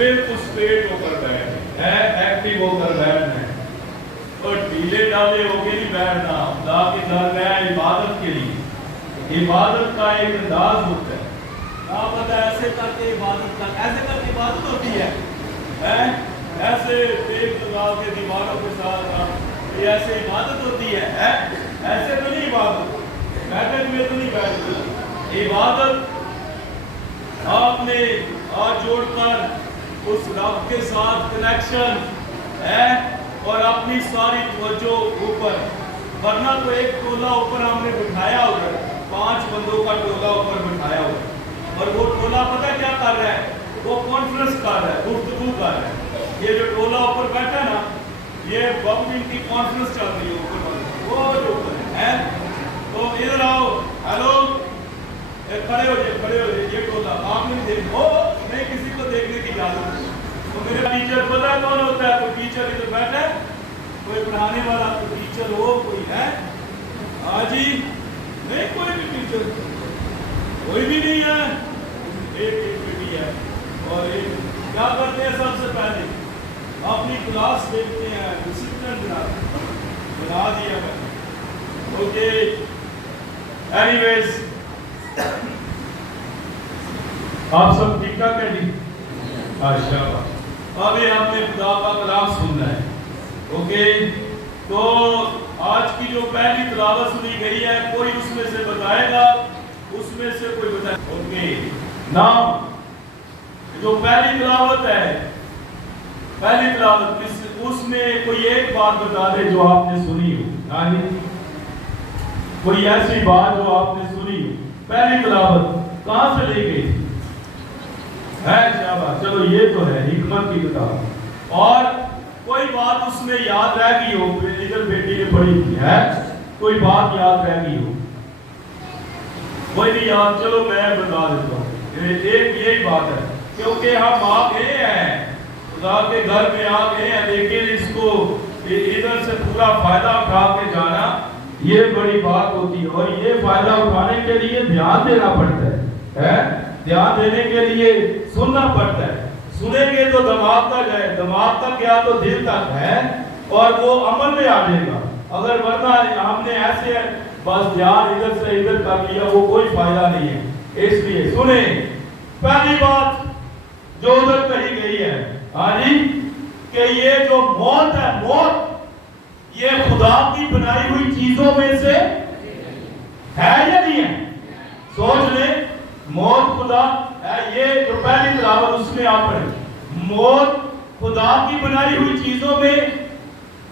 बिल्कुल स्ट्रेट होकर बैठ है, एक्टिव होकर बैठना है और ढीले ढाले होके नहीं बैठना। खुदा के घर में है इबादत के लिए, इबादत का एक अंदाज होता है। आप पता है ऐसे करके इबादत का, ऐसे करके इबादत होती है, ऐसे टेक लगा के दीवारों के साथ ये ऐसे इबादत होती है, ऐसे तो नहीं इबादत, बैठे हुए तो नहीं बैठते। इबादत आपने हाथ जोड़कर उस रब के साथ कनेक्शन है और अपनी सारी तवज्जो ऊपर, वरना तो एक टोला ऊपर हमने बिठाया हुआ है, 5 बंदों का टोला ऊपर बिठाया हुआ है और वो टोला पता क्या कर रहा है, वो कॉन्फ्रेंस कर रहा है, गुफ्तगू कर रहा है। ये जो टोला ऊपर बैठा ना, ये बम्बिंग की कॉन्फ्रेंस चल रही है ऊपर, वो जो ऊपर है। तो इधर आओ, हेलो, खड़े हो जाए, खड़े हो जाए। ये टोला आपने देखो, नहीं किसी को देखने की इजाजत नहीं। तो मेरे टीचर पता है कौन होता है? कोई टीचर इधर बैठा है, कोई पढ़ाने वाला, कोई टीचर हो, कोई है? हाँ जी, नहीं कोई भी टीचर, कोई भी नहीं है, एक बेटी है। और एक क्या करते हैं, सबसे पहले अपनी क्लास देखते हैं, डिसिप्लिन बना दिया मैंने। ओके, एनीवेज आप सब ठीक ठाक है जी? अच्छा, अभी हमने खुदा का कलाम सुनना है। ओके, तो आज की जो पहली तिलावत सुनी गई है, कोई उसमें से बताएगा? उसमें से कोई बताए? ओके, नाउ जो पहली तिलावत है, पहली तिलावत उसमें कोई एक बात बता दे जो आपने सुनी हो। हाँ जी, कोई ऐसी बात जो आपने सुनी हो। पहली तिलावत कहाँ से ली गई थी? है शाबाश, चलो ये तो है हिकमत की किताब। और कोई बात उसमें याद रह गई हो, इधर बेटी ने पढ़ी थी, है कोई बात याद रह गई हो? कोई नहीं याद, चलो मैं बता देता हूँ। एक यही बात है, क्योंकि हम आ गए हैं, खुदा के घर में आ गए हैं, लेकिन इसको इधर से पूरा फायदा उठा के जाना ये बड़ी बात होती है। और ये फायदा उठाने के लिए ध्यान देना पड़ता है? ध्यान देने के लिए सुनना पड़ता है। सुनेंगे तो दिमाग तक है, दिमाग तक गया तो दिल तक है और वो अमल में आ जाएगा। अगर वरना हमने ऐसे बस ध्यान इधर से इधर कर लिया, वो कोई फायदा नहीं है। इसलिए सुने, पहली बात जो उधर कही गई है, हाँ जी, कि ये जो मौत है, मौत ये खुदा की बनाई हुई चीजों में से है या नहीं है? सोच ले, मौत खुदा है, ये जो पहली तिलावत उसमें आप पढ़े, मौत खुदा की बनाई हुई चीजों में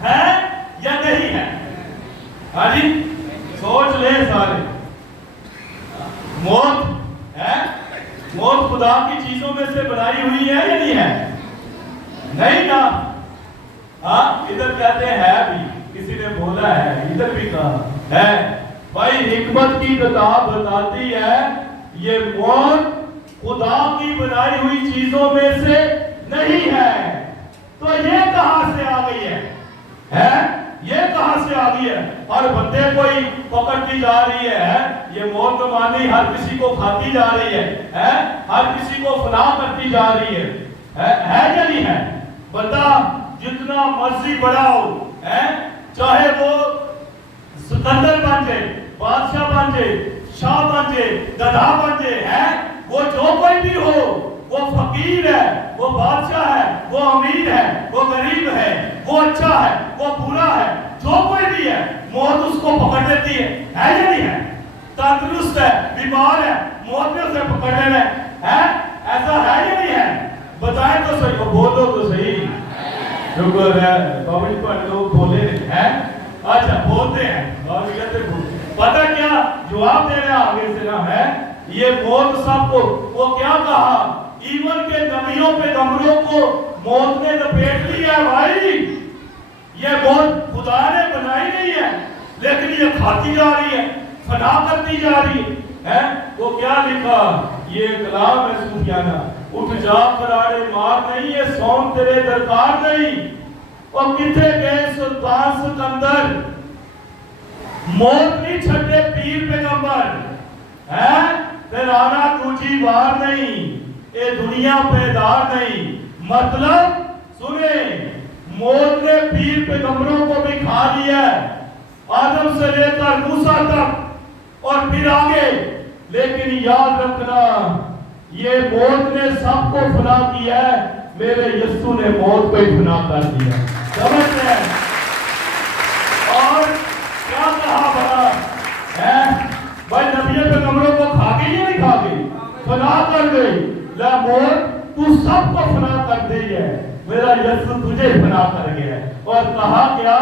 है या नहीं है? हाँ जी, सोच ले सारे, मौत है, मौत खुदा की चीजों में से बनाई हुई है या नहीं है? नहीं ना। हाँ, इधर कहते हैं भी, किसी ने बोला है, इधर भी कहा है। भाई हिकमत की किताब बताती है ये मौत खुदा की बनाई हुई चीजों में से नहीं है। तो ये कहां से आ गई है? ये कहां से आ गई है? हर बंदे को ही पकड़ती जा रही है, ये मौत मानी हर किसी को खाती जा रही है, हर किसी को फना करती जा रही है या नहीं है? बंदा जितना मर्जी बड़ा हो, चाहे वो सिकंदर बन जाए, बादशाह बन जाए, शाह बन जाए, गधा बन जाए, वो जो कोई भी हो, वो फकीर है, वो बादशाह है, वो अमीर है, वो गरीब है, वो अच्छा है, वो बुरा है, जो कोई भी है, मौत उसको पकड़ लेती है या नहीं है? तंदुरुस्त है, बीमार है, मौत ने उसे पकड़ लेना है, ऐसा है या नहीं है? बताएं तो सही, बोलो तो सही। शुक्र है, बाबू जी लोग बोले हैं, अच्छा बोलते हैं, पता क्या जवाब दे रहे हैं आगे से ना, है ये मौत सबको, वो क्या कहा, ईवन के नबियों पे गमरों को मौत ने लपेट लिया है। भाई ये मौत खुदा ने बनाई नहीं है, लेकिन ये खाती जा रही है, फना करती जा रही है। वो क्या लिखा, ये कलाम है सूफियाना, उठ जा करारे मार नहीं, ये सौन तेरे दरकार नहीं। और किथे गए सुल्तान सिकंदर, मौत नहीं छड़े पीर पैगंबर, है फिर आना दूजी बार नहीं, ये दुनिया पैदार नहीं, मतलब सुने, मौत ने पीर पैगंबरों को भी खा लिया, आदम से लेकर मूसा तक और फिर आगे। लेकिन याद रखना, ये मौत ने सबको फना किया है, मेरे यीशु ने मौत को फना कर दिया। समझ रहे हैं? और क्या कहा बड़ा है भाई, नबी पैगंबरों को खा गई या नहीं खा गई? फना कर गई। ला मौत तू सबको फना कर दी है, मेरा यीशु तुझे फना कर गया है। और कहा क्या,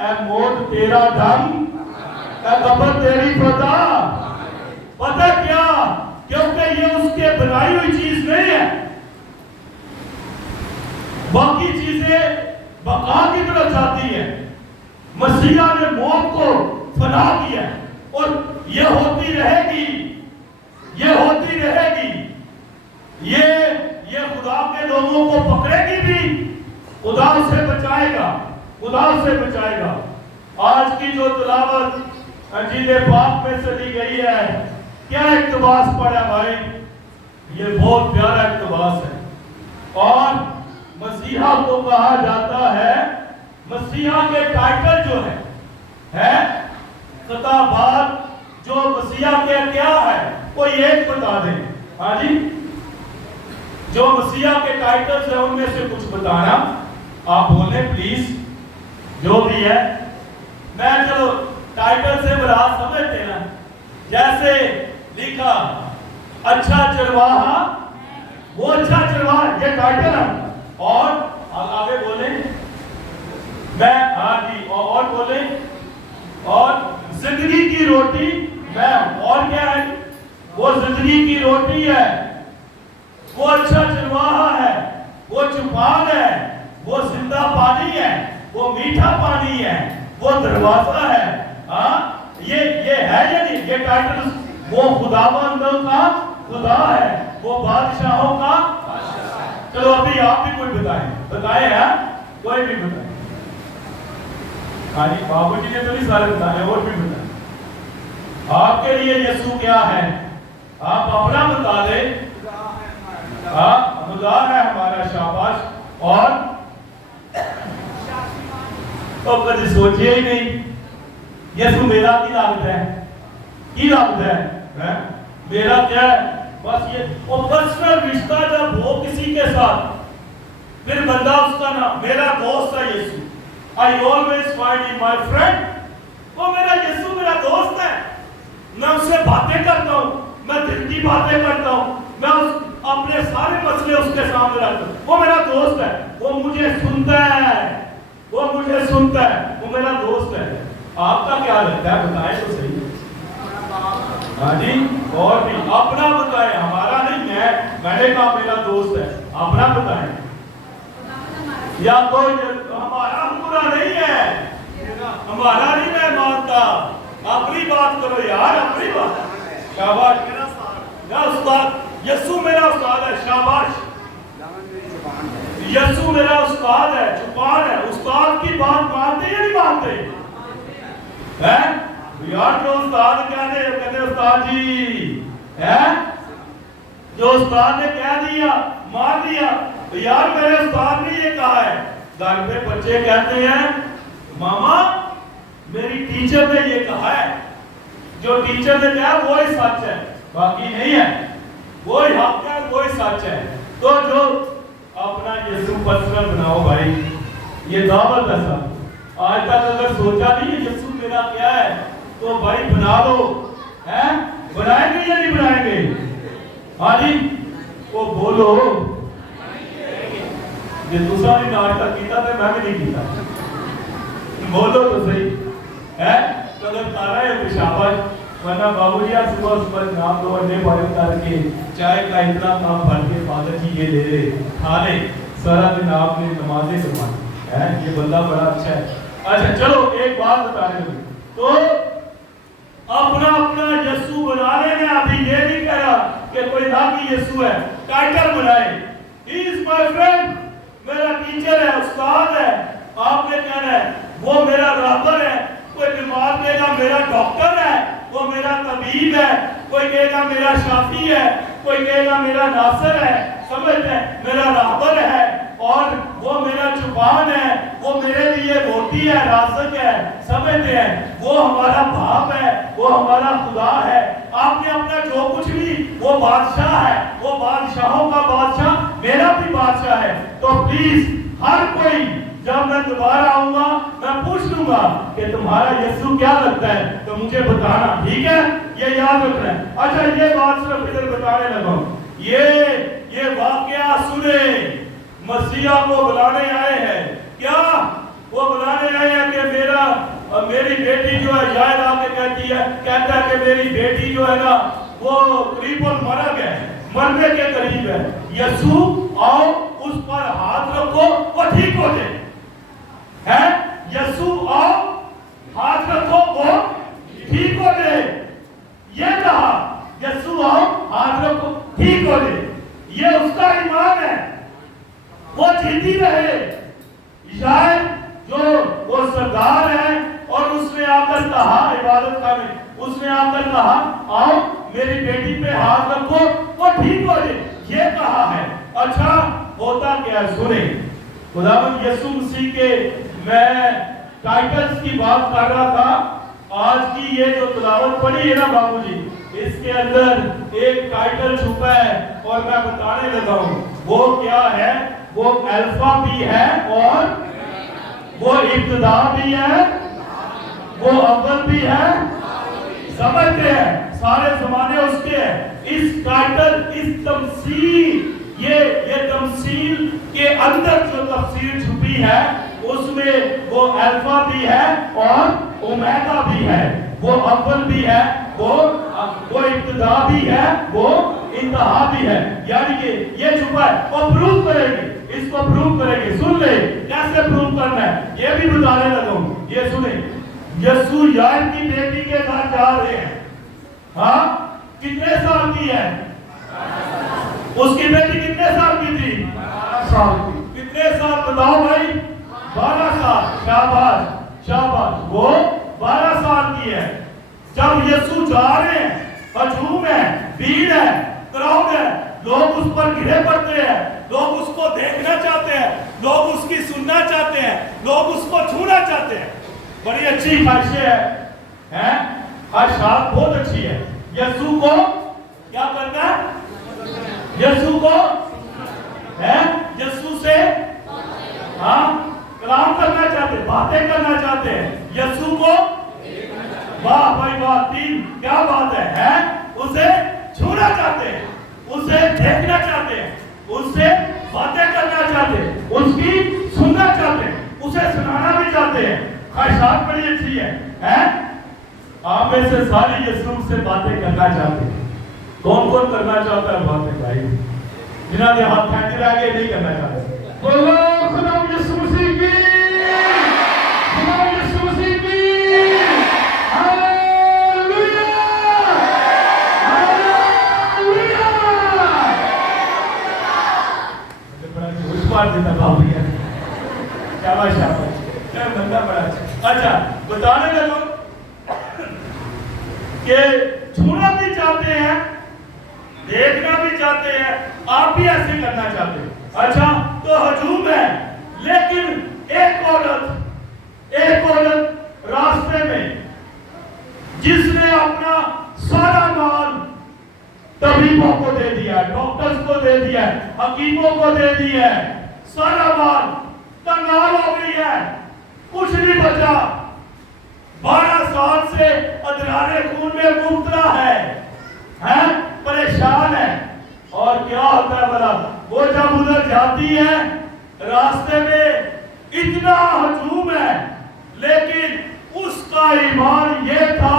ऐ मौत तेरा ढंग, ऐ कब्र तेरी फता। पता क्या, क्योंकि ये उसके बनाई हुई चीज नहीं है। बाकी चीजें बका की तरफ जाती है, मसीहा ने मौत को फना किया और ये होती रहेगी, ये होती रहेगी। ये खुदा के लोगों को पकड़ेगी भी, खुदा उसे बचाएगा, खुदा उसे बचाएगा। आज की जो तिलावत अंजील पाक में से दी गई है, क्या इक़्तिबास पड़ा भाई, ये बहुत प्यारा इक़्तिबास है। और मसीहा को कहा जाता है, मसीहा के टाइटल जो है खिताबात जो मसीहा के क्या है, कोई एक बता दें। हाँ जी, जो मसीहा के टाइटल्स है उनमें से कुछ बताना, आप बोले प्लीज, जो भी है। मैं चलो टाइटल से मुराद समझते ना, जैसे लिखा अच्छा चरवाहा, वो अच्छा चरवाहा, ये टाइटल है। और आगे बोले, मैं, हाँ जी, और बोले, और जिंदगी की रोटी मैं, और क्या है, वो जिंदगी की रोटी है, वो अच्छा चरवाहा है, वो चुपान है, वो जिंदा पानी है, वो मीठा पानी है, वो दरवाजा है। हाँ, ये है या नहीं, ये टाइटल। वो खुदावंदों का खुदा है, वो बादशाहों का। चलो अभी आप भी कोई बताए हैं, कोई भी बताए। हाँ जी, बाबू जी ने तो नहीं सारे बताए, और भी बताए। आपके लिए यीशु क्या है, आप अपना बता दे। हाँ, खुदा है हमारा, शाबाश। और तो कभी सोचिए ही नहीं, यीशु मेरा की लागत है, की लागत है? मेरा क्या है, बस ये वो पर्सनल रिश्ता जब हो किसी के साथ, फिर बंदा उसका नाम, मेरा दोस्त है Yeshu, I always find in my friend, वो मेरा यीशु मेरा दोस्त है। मैं उससे बातें करता हूँ, मैं दिल की बातें करता हूँ, मैं अपने सारे मसले उसके सामने रखता हूँ, वो मेरा दोस्त है, वो मुझे सुनता है, वो मुझे सुनता है, वो मेरा दोस्त है। आपका क्या लगता है, बताएं तो सही। हाँ जी, और भी अपना बताएं, हमारा नहीं, मैंने कहा मेरा दोस्त है, अपना बताएं। या कोई हमारा पूरा नहीं है, हमारा नहीं, मैं मानता, अपनी बात करो यार, अपनी बात। शाबाश, मेरा उस्ताद यीशु मेरा उस्ताद है, शाबाश। यीशु मेरा उस्ताद है, जुबान है, उस्ताद की बात मानते या नहीं मानते हैं? यार जो उस्ताद कहते उस्ताद जी है, जो उस्ताद ने कह दिया मान दिया, तो यार मेरे उस्ताद ने ये कहा है। घर पे बच्चे कहते हैं मामा मेरी टीचर ने ये कहा है, जो टीचर ने कहा वो ही सच है, बाकी नहीं है, वो ही हक है, वो ही सच है। तो जो अपना यीशु पर्सनल बनाओ भाई, ये दावत है सब। आज तक अगर सोचा नहीं है यीशु मेरा क्या है, तो भाई बना लो, हैं? बनाएंगे या नहीं बनाएंगे? हाँ जी, वो बोलो। ये दूसरा भी नाश्ता किया था, मैं भी नहीं किया, बोलो तो सही है। तो अगर तारा है तो शाबाश, वरना बाबूजी आप सुबह सुबह नाम दो अंडे बॉयल करके चाय का इतना काम भर के फादर जी ये ले ले खा ले, सारा दिन आपने नमाजें करवानी है, ये बंदा बड़ा अच्छा है। अच्छा चलो एक बात बता रहे हो, तो अपना अपना यीशु बनाने में अभी ये नहीं कह रहा कि कोई ना भी यीशु है, टाइटल बनाए, ही इज माय फ्रेंड, मेरा टीचर है, उस्ताद है। आपने कहना है वो मेरा रहबर है, कोई बीमार कहेगा मेरा डॉक्टर है, वो मेरा तबीब है, कोई कहेगा मेरा शाफी है, कोई कहेगा मेरा नासर है, समझते हैं, मेरा रहबर है, मेजबान है, वो मेरे लिए रोटी है, राज़िक है, समझते हैं, वो हमारा बाप है, वो हमारा खुदा है। आपने अपना जो कुछ भी, वो बादशाह है, वो बादशाहों का बादशाह मेरा भी बादशाह है। तो प्लीज हर कोई जब मैं दोबारा आऊंगा मैं पूछ लूंगा कि तुम्हारा यीशु क्या लगता है, तो मुझे बताना, ठीक है? ये याद रखना है। अच्छा, ये बात सिर्फ इधर बताने लगा हूं, ये वाकया सुने, मसीहा को बुलाने आए हैं। क्या वो बुलाने आए हैं कि मेरी बेटी जो है, शायद आके कहता है कि मेरी बेटी जो है ना वो करीबन मरने के करीब है। यीशु आओ, उस पर हाथ रखो, वो ठीक हो जाए। है यीशु आओ, हाथ रखो, वो ठीक हो जाए। ये कहा यीशु आओ, हाथ रखो, ठीक हो जाए। ये उसका ईमान है, वो जीती रहे। शायद जो वो सरदार है और उसने आकर कहा, इबादत खाने उसने आकर कहा आओ मेरी बेटी पे हाथ रखो, वो ठीक हो जाए, ये कहा है। अच्छा, होता क्या है सुने। खुदावंद यीशु मसीह के मैं टाइटल्स की बात कर रहा था। आज की ये जो तिलावत पढ़ी है ना बाबूजी, इसके अंदर एक टाइटल छुपा है और मैं बताने लगा हूं। वो क्या है? वो अल्फा भी है और वो इब्तिदा भी है, वो अव्वल भी है। समझते हैं, सारे जमाने उसके हैं। इस टाइटल, इस तमसील, ये तमसील के अंदर जो तफसीर छुपी है उसमें वो अल्फा भी है और ओमेगा भी है, वो अव्वल भी है, वो इब्तिदा भी है, वो इंतहा भी है। यानी कि ये छुपा है, वो प्रूव करेंगे, इसको प्रूव करेंगे। सुन ले कैसे प्रूव करना है, ये भी बताने लगा हूं। ये सुने, यीशु यार की बेटी के घर जा रहे हैं। हाँ, कितने साल की है उसकी बेटी? कितने साल की थी? 12 साल की। कितने साल बताओ भाई? 12 साल। शाबाश शाबाश, वो 12 साल की है। जब यीशु जा रहे हैं, हजूम है, भीड़ है, क्राउड है, लोग उस पर घिरे पड़ते हैं, लोग उसको देखना चाहते हैं, लोग उसकी सुनना चाहते हैं, लोग उसको छूना चाहते हैं। बड़ी अच्छी ख्वाहिशें हैं, ख्वाहिशात बहुत अच्छी है। यीशु को क्या करना है? यीशु को है, यीशु से हाँ कलाम करना चाहते, बातें करना चाहते हैं। यीशु को, वाह भाई वाह, तीन क्या बात है? उसे छूना चाहते हैं, उसे देखना चाहते हैं, उससे बातें करना चाहते हैं, उसकी सुनना चाहते हैं, उसे सुनाना भी चाहते हैं। ख्वाहिशात बड़ी अच्छी है? आप में से सारी यीशु से बातें करना चाहते हैं। कौन कौन करना चाहता है बातें भाई? जिन्होंने हाथ फेंके आगे नहीं करना चाहते। बोलो खुदा यीशु मसीह की, खुदा यीशु मसीह की हालेलुया, हालेलुया। बड़ा जोश मार देता बाबू यार, शाबाश शाबाश, क्या बंदा बड़ा अच्छा। बताने लगा कि छूना भी चाहते हैं, देखना भी चाहते हैं, आप भी ऐसे करना चाहते हैं। अच्छा, तो हजूम है, लेकिन एक औरत रास्ते में जिसने अपना सारा माल तबीबों को दे दिया, डॉक्टर्स को दे दिया, हकीमों को दे दिया, सारा माल, कंगाल हो गई है, कुछ नहीं बचा, 12 साल से अदरारे खून में मुब्तला है, परेशान है। और क्या होता है भला, वो जब उधर जाती है, रास्ते में इतना हजूम है, लेकिन उसका ईमान ये था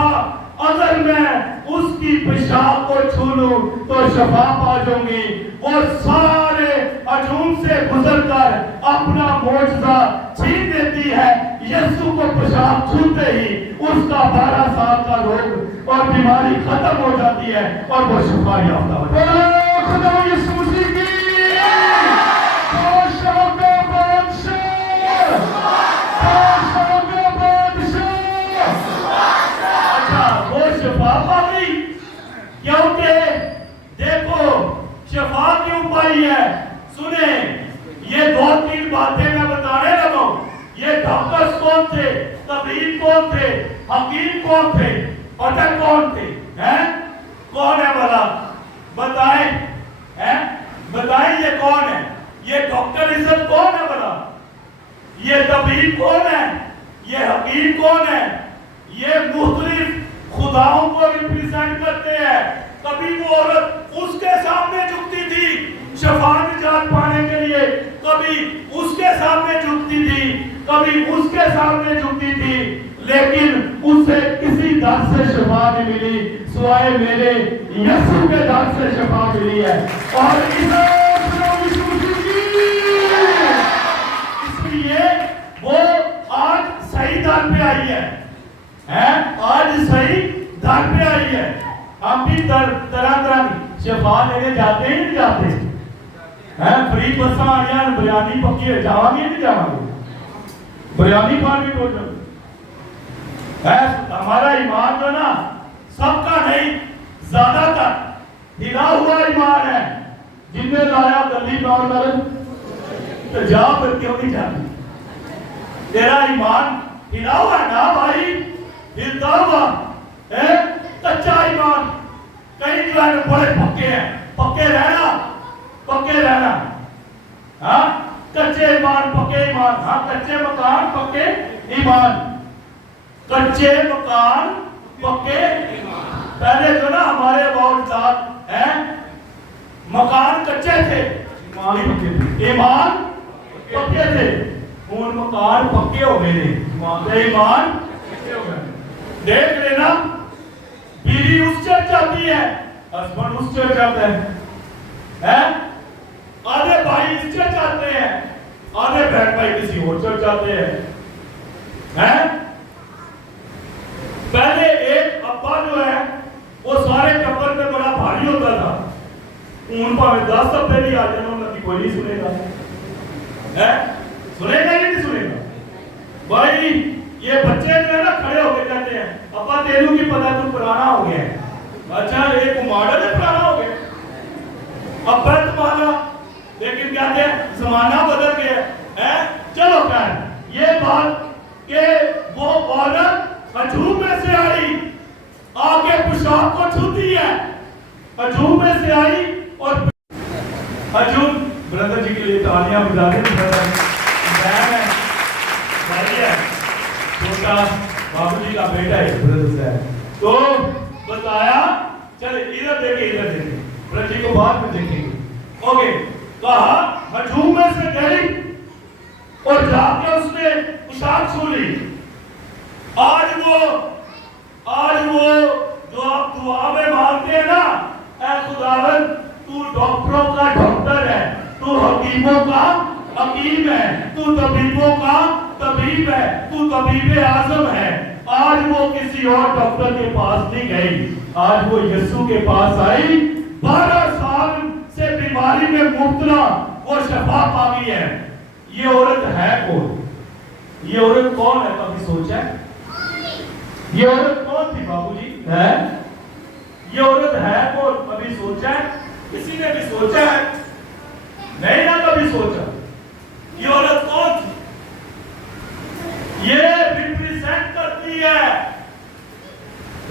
अगर मैं उसकी पेशाब को छू लूं तो शफा पा जाऊंगी। वो सारे हजूम से गुजरकर अपना मौजज़ा छीन देती है। यीशु को पेशाब छूते ही उसका 12 साल का रोग और बीमारी खत्म हो जाती है और वो शफा याफ्ता होता है। खुदा यीशु मसीह की क्योंकि देखो शफा क्यों पाई है। सुने, ये 2-3 बातें मैं बताने डॉक्टर्स कौन थे, तबीब कौन थे, हकीम कौन थे, पता कौन थे, हैं? कौन है भला? बताएं, हैं? बताएं ये कौन है? ये डॉक्टर इज्जत कौन है भला? ये तबीब कौन है? ये हकीम कौन है? ये मुख्तलिफ खुदाओं को रिप्रेजेंट करते हैं। कभी वो औरत उसके सामने झुकती थी शफा निजात पाने के लिए, कभी उसके सामने झुकती थी, कभी उसके सामने झुकती थी, लेकिन उसे किसी दर से शफा नहीं मिली सिवाय मेरे यीशु के दर से शफा मिली है। और इसलिए वो आज सही दर पे आई है, आज सही दर पे आई है। हम भी तरह तरह की शफा लेने जाते हैं नहीं जाते हैं? फ्री बसा आया बिरयानी पक्की है, जावांगे नहीं जावांगे? बिरयानी खाने टोटल है। हमारा ईमान जो ना सबका नहीं, ज्यादातर हिला हुआ ईमान है। जिनने लाया गली नॉर्मल तो जा, फिर क्यों नहीं जाती? तेरा ईमान हिला हुआ ना भाई, हिलता हुआ है। कच्चा ईमान, कई जो है बड़े पक्के हैं, पक्के रहना, पक्के रहना। हाँ, कच्चे ईमान पक्के ईमान, हाँ कच्चे मकान पक्के ईमान, कच्चे मकान पक्के ईमान। पहले जो ना हमारे बहुत साथ हैं मकान कच्चे थे, ईमान पक्के थे। उन मकान पक्के हो गए थे, ईमान देख लेना। बीवी उस चर्च जाती है, हस्बैंड उस चर्च जाता है? आधे भाई इस चर्च जाते हैं, आधे बहन भाई किसी और चर्च जाते हैं? पहले एक अब्बा जो है वो सारे टब्बर में बड़ा भारी होता था। उन पर 10 अब्बे भी आ जाए उनकी कोई नहीं सुनेगा, सुनेगा या नहीं सुनेगा? भाई ये बच्चे जो है ना खड़े होके कहते हैं अब्बा तेनू की पता तू पुराना हो गया है। अच्छा एक मॉडल है पुराना हो गया अब्बा तुम्हारा, लेकिन कहते हैं जमाना बदल गया है। चलो खैर ये बात के वो औरत हजूम में से आई, आके पेशाब को छूती है, हजूम में से आई और हजूम ब्रदर जी के लिए तालियां बजा दें। छोटा बाबू जी का बेटा है तो बताया, चले इधर देखे इधर देखे, ब्रदर को बाद में देखेंगे। ओके, कहा हजूम में से गई और जाके उसने पेशाब छू ली। आज वो जो आप दुआ में मांगते हैं ना, ऐ खुदावन तू डॉक्टरों का डॉक्टर है, तू हकीमों का हकीम है, तू तबीबों का तबीब है, तू तबीब आजम है। आज वो किसी और डॉक्टर के पास नहीं गई, आज वो यीशु के पास आई। 12 साल से बीमारी में मुब्तला वो शफा पा गई है। ये औरत है कौन? ये औरत कौन है? कभी सोचा है? ये औरत कौन थी बाबूजी? है ये औरत है कौन? कभी सोचा है? किसी ने भी सोचा है? नहीं ना कभी सोचा। ये औरत कौन थी? ये रिप्रेजेंट करती है,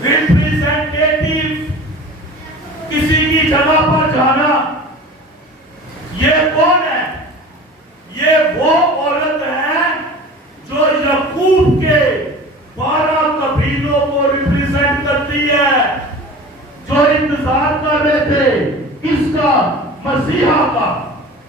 रिप्रेजेंटेटिव, किसी की जगह पर जाना। ये कौन है? ये वो औरत है जो याकूब के 12 कबीलों को रिप्रेजेंट करती है, जो इंतजार कर रहे थे किसका? मसीहा का,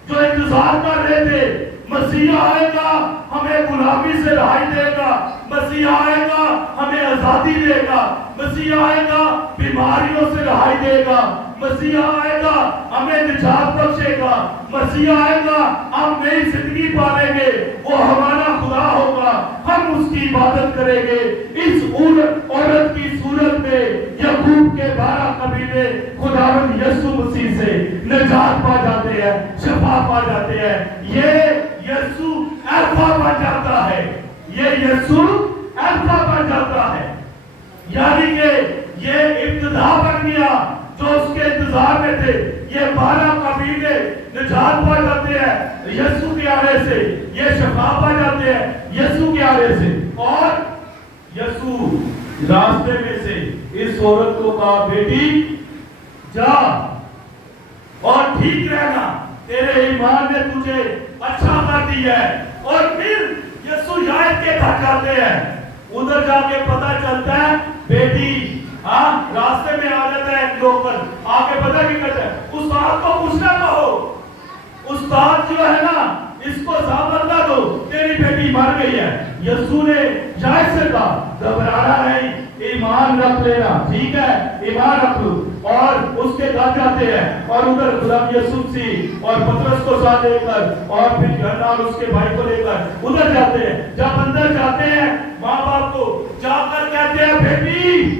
जो इंतजार कर रहे थे मसीहा आएगा हमें गुलामी से रहाई देगा, मसीहा आएगा हमें आजादी देगा, मसीहा आएगा बीमारियों से रहाई देगा, मसीहा आएगा हमें निजात बख्शेगा, मसीहा आएगा हम नई जिंदगी पालेंगे, वो हमारा खुदा होगा, हम उसकी इबादत करेंगे। इस औरत की सूरत में याकूब के 12 कबीले खुदावंद यीशु मसीह से निजात पा जाते हैं, शफा पा जाते हैं। ये यीशु अल्फा बन जाता है, ये यीशु अल्फा बन जाता है, यानी कि ये इब्तिदा बन गया जो उसके इंतजार में थे। ये 12 कबीले निजात पा जाते हैं, यीशु के آنے سے یہ شفا پا جاتے ہیں یسوع کے آنے سے. اور یسوع راستے میں سے اس عورت کو کہا بیٹی جا اور ٹھیک رہنا, تیرے ایمان نے تجھے اچھا کر دیا ہے. اور پھر یسوع یائر کے گھر جاتے ہیں, ادھر جا کے پتہ چلتا ہے بیٹی راستے میں آ جاتا ہے لوکل, آ کے پتہ کی کرتا ہے استاد کو پوچھنا کہو, استاد جو ہے نا اس کو ثابت نہ دو, تیری بیٹی مر گئی ہے. یسوع نے یائر سے کہا گھبرانا نہیں, ایمان رکھ لینا, ٹھیک ہے ایمان رکھ لو. اور اس کے گھر جاتے ہیں اور ادھر خدا یسوع مسیح اور پترس کو ساتھ لے کر اور پھر یوحنا اور اس کے بھائی کو لے کر ادھر جاتے ہیں. جب اندر جاتے ہیں ماں باپ کو جا کر کہتے ہیں بیٹی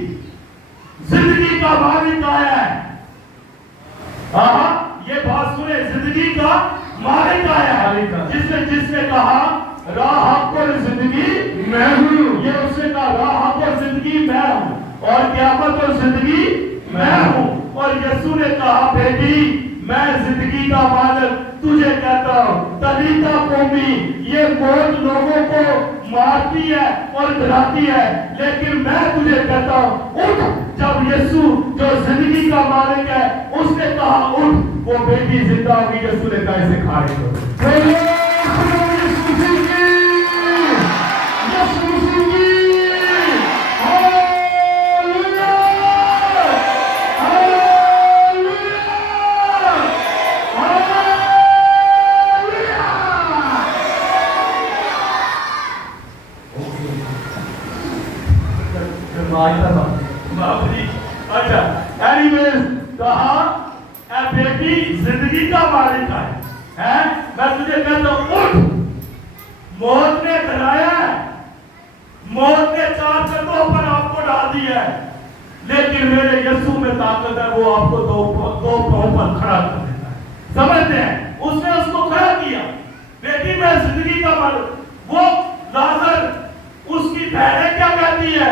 زندگی کا مالک آیا ہے. یہ بات سنے, زندگی کا مالک آیا ہے, جس نے کہا راہ حق اور زندگی میں ہوں. یہ اس نے کہا راہ حق اور زندگی میں ہوں اور قیامت اور زندگی میں ہوں. اور یسوع نے کہا بیٹی میں زندگی کا مالک تجھے کہتا ہوں. تلیتا قومی, یہ موت لوگوں کو مارتی ہے اور ڈراتی ہے, لیکن میں تجھے کہتا ہوں اٹھ. جب یسوع جو زندگی کا مالک ہے اس نے کہا اٹھ, وہ بیٹی زندہ ہوگی. یسوع نے کہا اسے کھانے دو. اچھا اینیویز کہا اے بیٹی زندگی کا مالک ہے, میں تجھے کہتا ہوں اٹھ. موت نے ڈرایا ہے, موت نے 4 قدموں پر آپ کو ڈال دیا ہے, لیکن میرے یسوع میں طاقت ہے, وہ آپ کو دو پاؤں پر کھڑا کر دیتا ہے. سمجھتے ہیں اس نے اس کو کھڑا کیا. بیٹی میں زندگی کا مالک. وہ لازر اس کی بہنیں کیا کہتی ہے,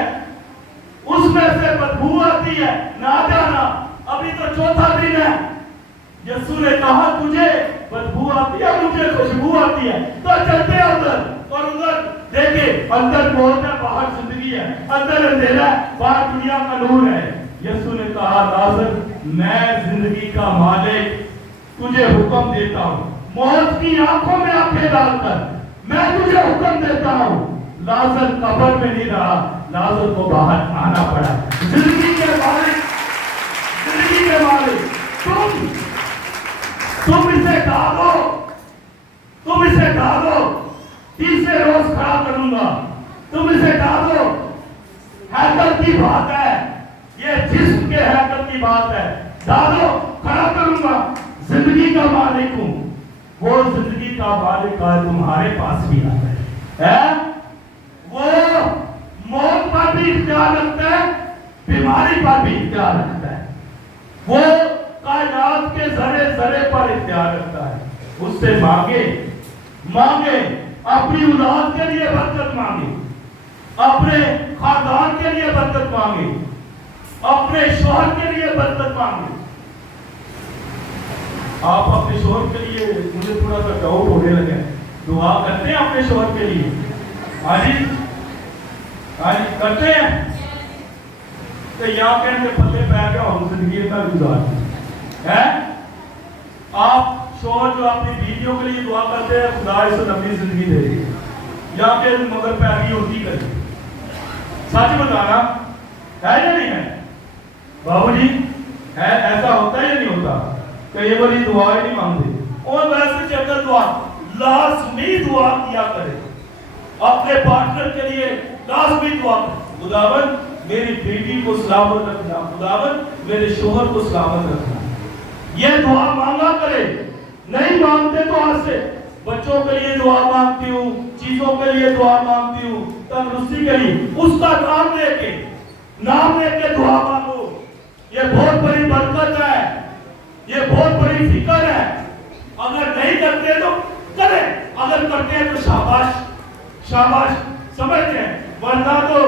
اس میں سے بدبو آتی ہے, نہ جانا ابھی تو 4تھا دن ہے. یسوع نے کہا تجھے بدبو آتی ہے مجھے خوشبو آتی ہے, تو چلتے ہیں ادھر. اور ادھر دیکھیں اندر موت ہے باہر زندگی ہے, اندر اندھیرا ہے باہر دنیا کا نور ہے. یسوع نے کہا لازر میں زندگی کا مالک تجھے حکم دیتا ہوں, موت کی آنکھوں میں آنکھیں ڈال کر میں تجھے حکم دیتا ہوں. لازر قبر میں نہیں رہا, لازر کو باہر آنا پڑا. زندگی کے مالک, زندگی کے مالک تم اسے ڈالو, تم اسے ڈالو, تیسرے روز کھڑا کروں گا. تم اسے ڈالو. حیکل کی بات ہے, یہ جسم کے حیکل کی بات ہے. ڈالو, کھڑا کروں گا. زندگی کا مالک ہوں. وہ زندگی کا مالک آج تمہارے پاس بھی آتا ہے. وہ موت پر بھی اختیار رکھتا ہے, بیماری پر بھی اختیار رکھتا ہے. وہ کائنات کے ذرے ذرے پر اختیار رکھتا ہے. اس سے مانگے, مانگے, اپنی اولاد کے لیے برکت مانگے, اپنے خاندان کے لیے برکت مانگے, اپنے شوہر کے لیے برکت مانگے. آپ اپنے شوہر کے لیے, مجھے تھوڑا سا ڈاؤٹ ہونے لگا, دعا کرتے ہیں اپنے شوہر کے لیے؟ ہاں جی کرتے ہیں. تو یہاں کہیں گے پلے پہ گیا ہم زندگی کا گزار ہے. آپ شوہر جو اپنی بیویوں کے لیے دعا کرتے ہیں خدا اسے لمبی زندگی دے دی, یہاں پہ مگر پیاری ہوتی کرے. سچ بتانا ہے یا نہیں ہے بابو جی؟ ہے, ایسا ہوتا ہے یا نہیں ہوتا؟ کئی بار دعا ہی نہیں مانگتے. اور ویسے چکر دعا لازمی دعا کیا کرے, اپنے پارٹنر کے لیے لازمی دعا کرے. خداوند میری بیٹی کو سلامت رکھنا, خداوند میرے شوہر کو سلامت رکھنا. یہ دعا مانگا کرے. نہیں مانگتے تو آج سے بچوں کے لیے دعا مانگتی ہوں, چیزوں کے لیے دعا مانگتی ہوں, تندرستی کے لیے اس کا نام لے کے دعا مانگو. یہ بہت بڑی برکت ہے, یہ بہت بڑی فکر ہے. اگر نہیں کرتے تو کریں, اگر کرتے ہیں تو شاباش شاباش, سمجھتے ہیں. ورنہ تو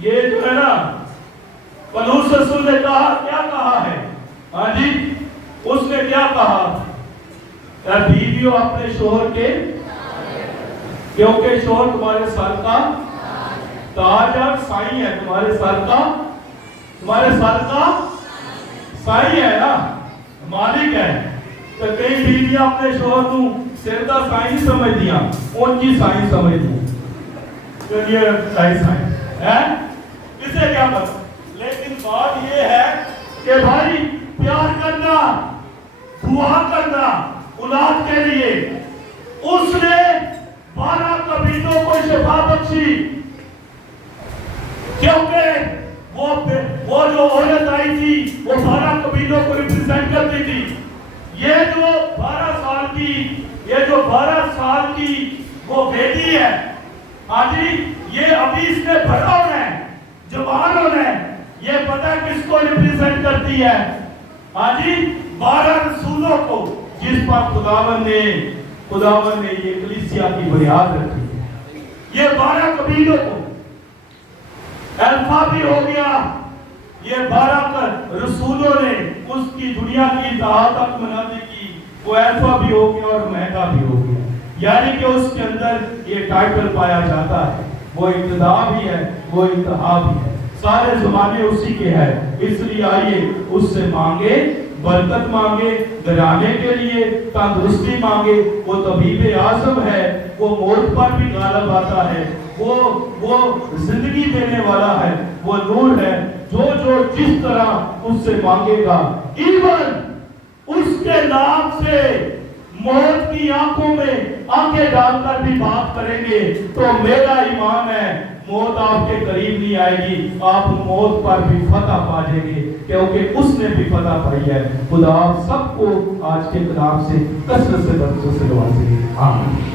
یہ جو ہے نا پولس رسول نے کہا, کیا کہا ہے؟ ہاں جی, اس نے کیا کہا؟ बीवियों अपने शोहर के, क्योंकि शोहर तुम्हारे सर का ताज और साईं है, तुम्हारे सर का साईं है ना, मालिक है। तो कई बीवियां अपने शोहर को सिर का साईं समझ दिया, उनकी साईं समझ दी, तो ये साईं है, इसे क्या पता। लेकिन बात ये है कि भाई प्यार करना, दुआ करना औलाद के लिए, उसने 12 कबीलों को शिफा बख्शी, क्योंकि वो जो औरत आई थी वो 12 कबीलों को रिप्रेजेंट करती थी। ये जो 12 साल की वो बेटी है, हाँ जी, ये अभी इसने बड़ा होना है, जवान होना है, ये पता किसको रिप्रेजेंट करती है, हाँ जी, 12 रसूलों को, जिस पर खुदावन ने ये कलीसिया की बुनियाद रखी है। ये 12 कबीलों को, अल्फा भी हो गया, ये 12 रसूलों ने उसकी दुनिया की इत्तेहाद तक मनाने की, वो अल्फा भी हो गया और ओमेगा भी हो गया, यानी कि उसके अंदर ये टाइटल पाया जाता है, वो इब्तिदा भी है, वो इंतहा भी है, सारे ज़माने उसी के हैं। इसलिए आइए उससे मांगे, बरकत मांगे, घराने के लिए तंदुरुस्ती मांगे, वो तबीब आज़म है, वो मौत पर भी गालिब आता है, वो जिंदगी देने वाला है, वो नूर है, जो जिस तरह उससे मांगेगा, इवन उसके नाम से मौत की आंखों में आंखें डालकर भी बात करेंगे, तो मेरा ईमान है मौत आपके करीब नहीं आएगी, आप मौत पर भी फतह पा जाएंगे, क्योंकि उसने भी फतह पाई है। खुदा आप सबको आज के कलाम से कसरत से बरकत से दुआ से आमीन।